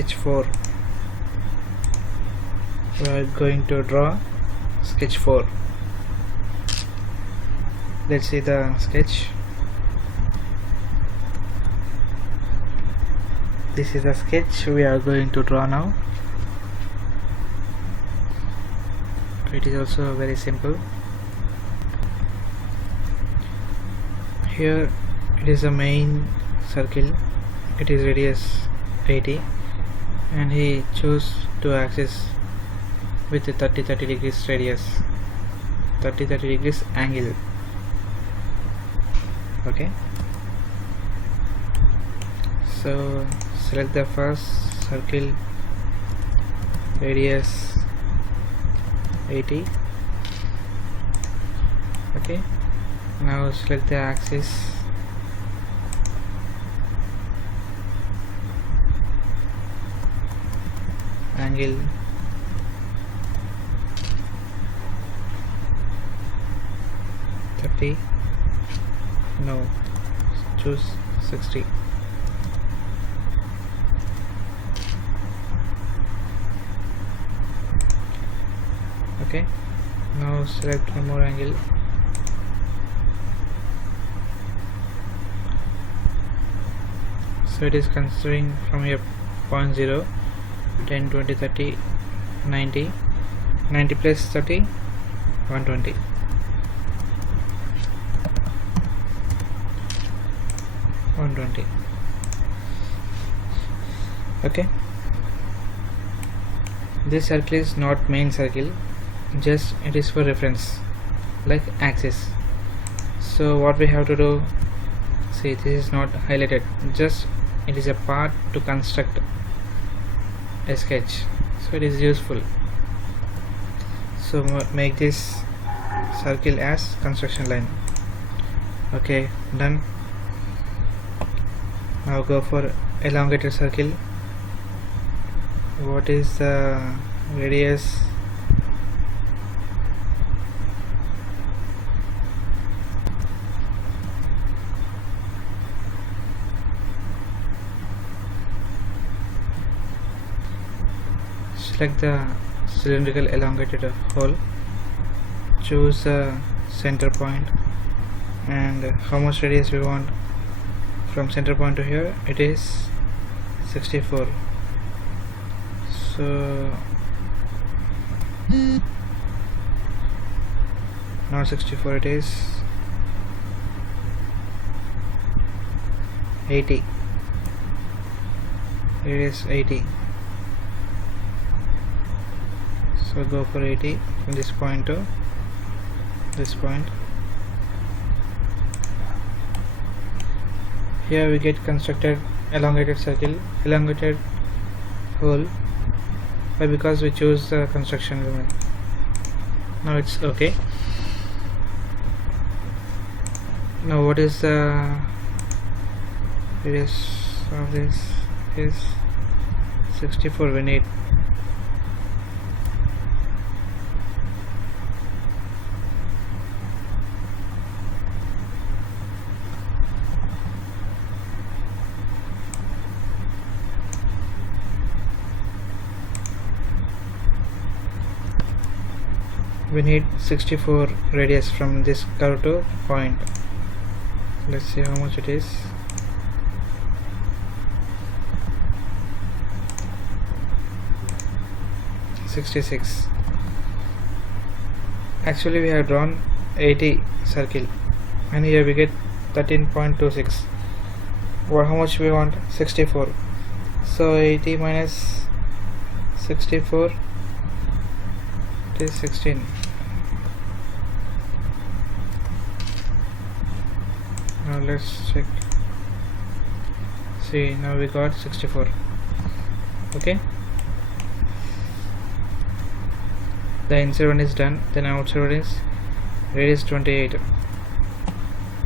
sketch 4. We are going to draw sketch 4. Let's see the sketch. This is the sketch we are going to draw now. It is also very simple. Here it is a main circle. It is radius 80 and he chose two axes with a 30 degrees radius, 30 degrees angle. Okay, so select the first circle, radius 80. Okay, now select the axis, angle 30, no, choose 60. Okay, now select one more angle, so it is considering from here 0, 10, 20, 30, 90, 90 plus 30, 120. Okay, this circle is not main circle, just it is for reference like axis. So what we have to do, see, this is not highlighted, just it is a part to construct a sketch, so it is useful. So make this circle as construction line. Okay, done. Now go for elongated circle. What is the radius? Select the cylindrical elongated hole, choose a center point, and how much radius we want. From center point to here it is 64, so not 64, it is 80. It is 80, so go for 80 from this point to this point. Here we get constructed elongated circle, elongated hole, because we choose the construction element. Now it's okay. Now what is the radius of this? Is 64. We need we need 64 radius from this curve to point. Let's see how much it is. $66. Actually we have drawn 80 circle and here we get 13.26. Well, how much we want? 64. So 80 minus 64, it is 16. Now let's check. See, now we got 64. Okay, the inside one is done. Then outside one is radius 28.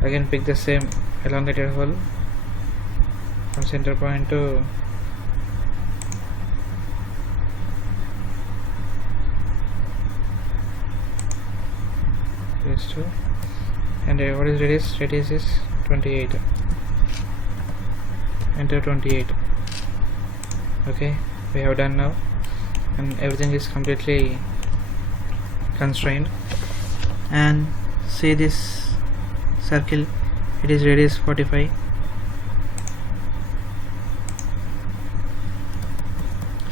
Again pick the same elongated hole from center point to this two, and what is radius? Radius is 28. Enter 28. Okay, we have done now, and everything is completely constrained. And see this circle, it is radius 45.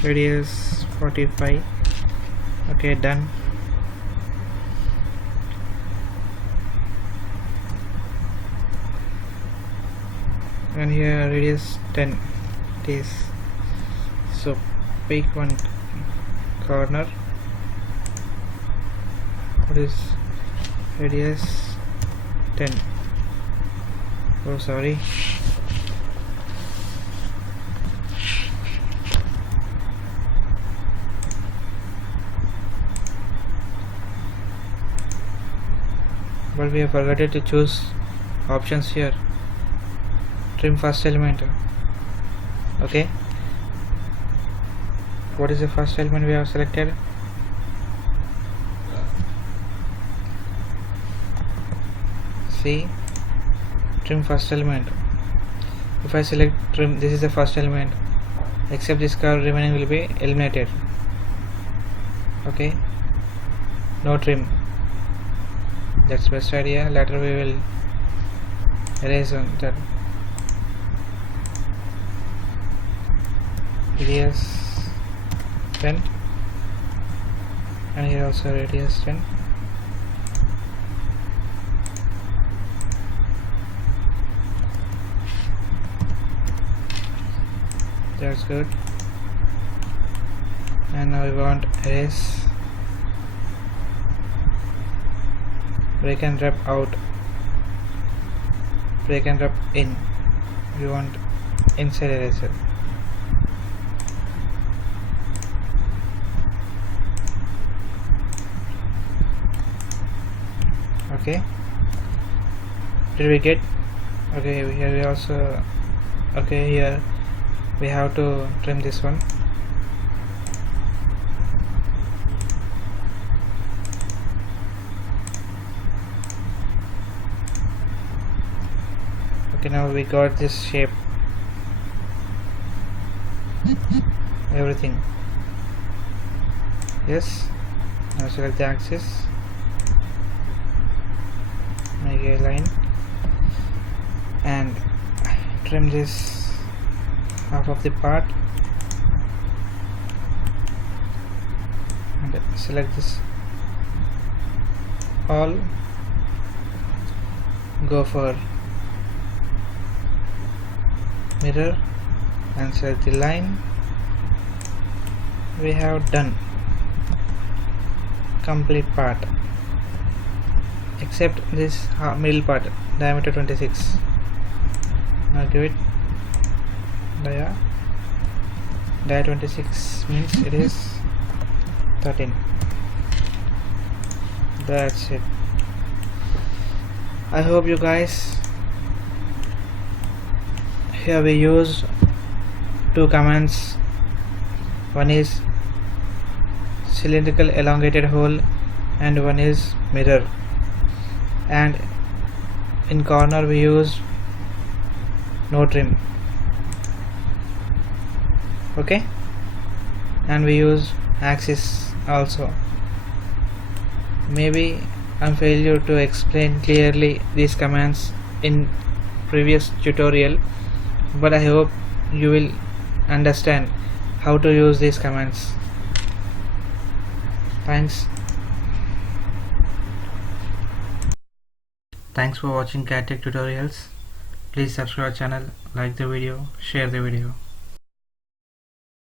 Radius 45. Okay, done. And here radius 10 it is. So pick one corner. What is radius 10? Oh, sorry. But we have forgotten to choose options here. Trim first element. Okay, what is the first element we have selected? See, trim first element. If I select trim, this is the first element, except this curve remaining will be eliminated. Okay, no trim. That's best idea. Later we will erase on that. Radius 10, and here also radius 10. That's good. And now we want erase, break and wrap out, break and wrap in. We want inside eraser. Okay, did we get? Okay, here we also, okay, here we have to trim this one. Okay, now we got this shape, everything. Yes, now select the axis, make a line, and trim this half of the part, and select this all, go for mirror and select the line. We have done complete part except this middle part, diameter 26. Now give it dia 26 means it is 13. That's it. I hope you guys, here we used two commands. One is cylindrical elongated hole and one is mirror, and in corner we used no trim. Okay, and we use axis also. Maybe I failed to explain clearly these commands in previous tutorial, but I hope you will understand how to use these commands. Thanks for watching CAD Tech tutorials. Please subscribe our channel, like the video, share the video.